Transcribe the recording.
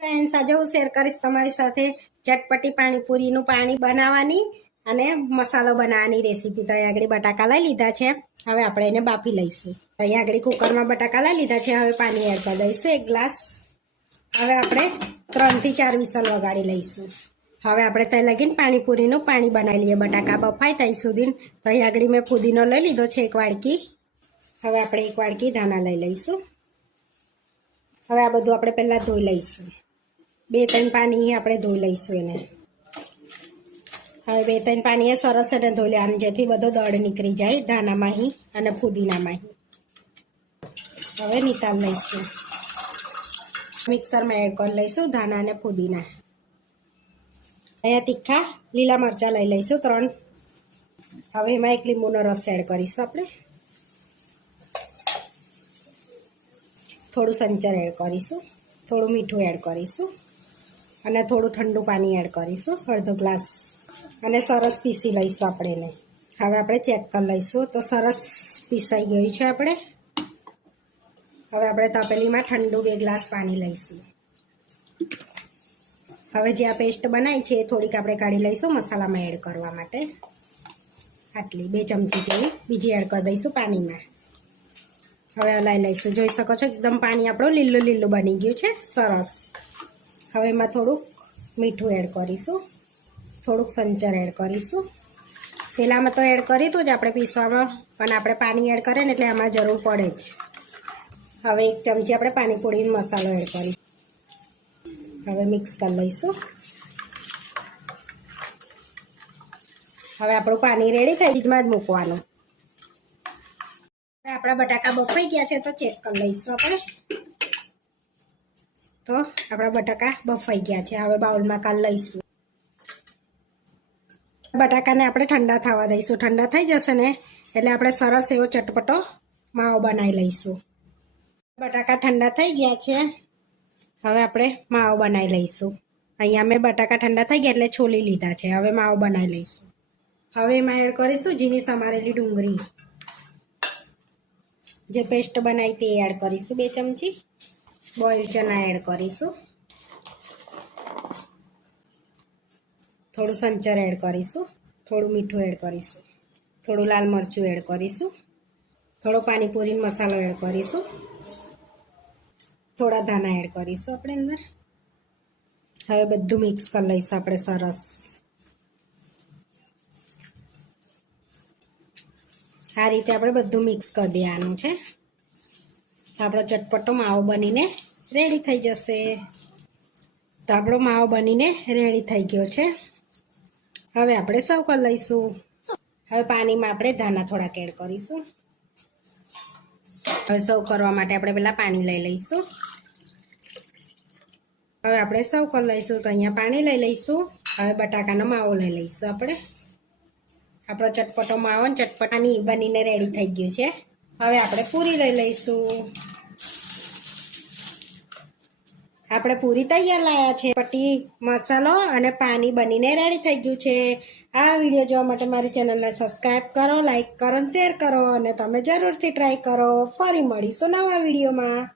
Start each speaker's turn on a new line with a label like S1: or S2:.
S1: Friends આજે હું share કરીશ તમારી સાથે ચટપટી પાણીપુરીનું પાણી બનાવવાની અને મસાલો બનાવવાની રેસીપી તો આગળ બટાકા લઈ લીધા છે. હવે આપણે એને બાફી લઈશું. અહીંયા આગળ કુકરમાં બટાકા લઈ લીધા છે. હવે પાણી એડ કરી દઈશું એક ગ્લાસ હવે આપણે ત્રણથી ચાર વિસલ વગાડી લઈશું. હવે આપણે ત્યાં લગીને પાણીપુરીનું પાણી બનાવી લઈએ. બટાકા બફાય ત્યાં સુધી તો અહીંયા આગળ મેં ફુદીનો લઈ લીધો છે એક વાડકી. હવે આપણે એક વાડકી ધાણા લઈ લઈશું. હવે આ બધું આપણે પહેલાં ધોઈ લઈશું. બે ત્રણ પાણી આપણે ધોઈ લઈશું એને. હવે બે ત્રણ પાણીએ સરસ એને ધોઈ લેવાનું જેથી બધો દળ નીકળી જાય ધાણામાંથી અને ફુદીનામાંથી હવે નિતાલ લઈશું. મિક્સરમાં એડ કરી લઈશું ધાણા અને ફુદીના. અહીંયા તીખા લીલા મરચાં લઈ લઈશું ત્રણ. હવે એમાં એક લીંબુનો રસ એડ કરીશું આપણે. થોડું સંચર એડ કરીશું. થોડું મીઠું એડ કરીશું. અને થોડું ઠંડુ પાણી એડ કરીશું, અડધો ગ્લાસ અને સરસ પીસી લઈશું આપણે એને હવે આપણે ચેક કરી લઈશું. તો સરસ પીસાઈ ગયું છે આપણે. હવે આપણે તપેલીમાં ઠંડુ બે ગ્લાસ પાણી લઈશું. હવે જે આ પેસ્ટ બનાવી છે એ થોડીક આપણે કાઢી લઈશું મસાલામાં એડ કરવા માટે. આટલી, બે ચમચી જેવી. બીજી એડ કરી દઈશું પાણીમાં. હવે હલાઈ લઈશું. જોઈ શકો છો, એકદમ પાણી આપણું લીલું લીલું બની ગયું છે. સરસ. હવે એમાં થોડુંક મીઠું એડ કરીશું. થોડુંક સંચર એડ કરીશું. પહેલાંમાં તો એડ કરી હતું જ આપણે પીસવામાં, પણ આપણે પાણી એડ કરીએ ને એટલે આમાં જરૂર પડે જ. હવે એક ચમચી આપણે પાણીપુરીનો મસાલો એડ કરી હવે મિક્સ કરી લઈશું. હવે આપણું પાણી રેડી થઈ ફ્રીજમાં જ મૂકવાનું. આપણા બટાકા બફાઈ ગયા છે, તો ચેક કરી લઈશું આપણે. તો આપણા બટાકા બફાઈ ગયા છે. હવે બાઉલમાં કાલ લઈશું. બટાકાને આપણે ઠંડા થવા દઈશું. ઠંડા થઈ જશે ને એટલે આપણે સરસ એવો ચટપટો માવો બનાવી લઈશું. બટાકા ઠંડા થઈ ગયા છે. હવે આપણે માવો બનાવી લઈશું. અહીંયા મેં બટાકા ઠંડા થઈ ગયા એટલે છોલી લીધા છે. હવે માવો બનાવી લઈશું. હવે એમાં એડ કરીશું ઝીણી સમારેલી ડુંગળી. જે પેસ્ટ બનાવી તે એડ કરીશું બે ચમચી. બોઇલ ચણા એડ કરીશું. થોડું સંચર એડ કરીશું. થોડું મીઠું એડ કરીશું. થોડું લાલ મરચું એડ કરીશું. થોડો પાણીપુરીનો મસાલો એડ કરીશું. થોડા ધાણા એડ કરીશું આપણે અંદર. હવે બધું મિક્સ કરી લઈશું આપણે સરસ. આ રીતે આપણે બધું મિક્સ કરી દેવાનું છે. આપણો ચટપટો માવો બનીને રેડી થઈ જશે. તો આપણો માવો બનીને રેડી થઈ ગયો છે. હવે આપણે સર્વ કરી લઈશું. હવે પાણીમાં આપણે ધાના થોડાક એડ કરીશું. હવે સર્વ કરવા માટે આપણે પહેલાં પાણી લઈ લઈશું. હવે આપણે સર્વ કરી લઈશું તો અહીંયા પાણી લઈ લઈશું. હવે બટાકાનો માવો લઈ લઈશું આપણે. આપણો ચટપટો માવો ચટપટાની બનીને રેડી થઈ ગયું છે. હવે આપણે પૂરી લઈ લઈશું. આપણે પૂરી તૈયાર લાયા છે. પટ્ટી, મસાલો અને પાણી બનીને રેડી થઈ ગયું છે. આ વીડિયો જોવા માટે મારી ચેનલને સબસ્ક્રાઈબ કરો લાઈક કરો શેર કરો અને તમે જરૂરથી ટ્રાય કરો. ફરી મળીશું નવા વિડીયોમાં.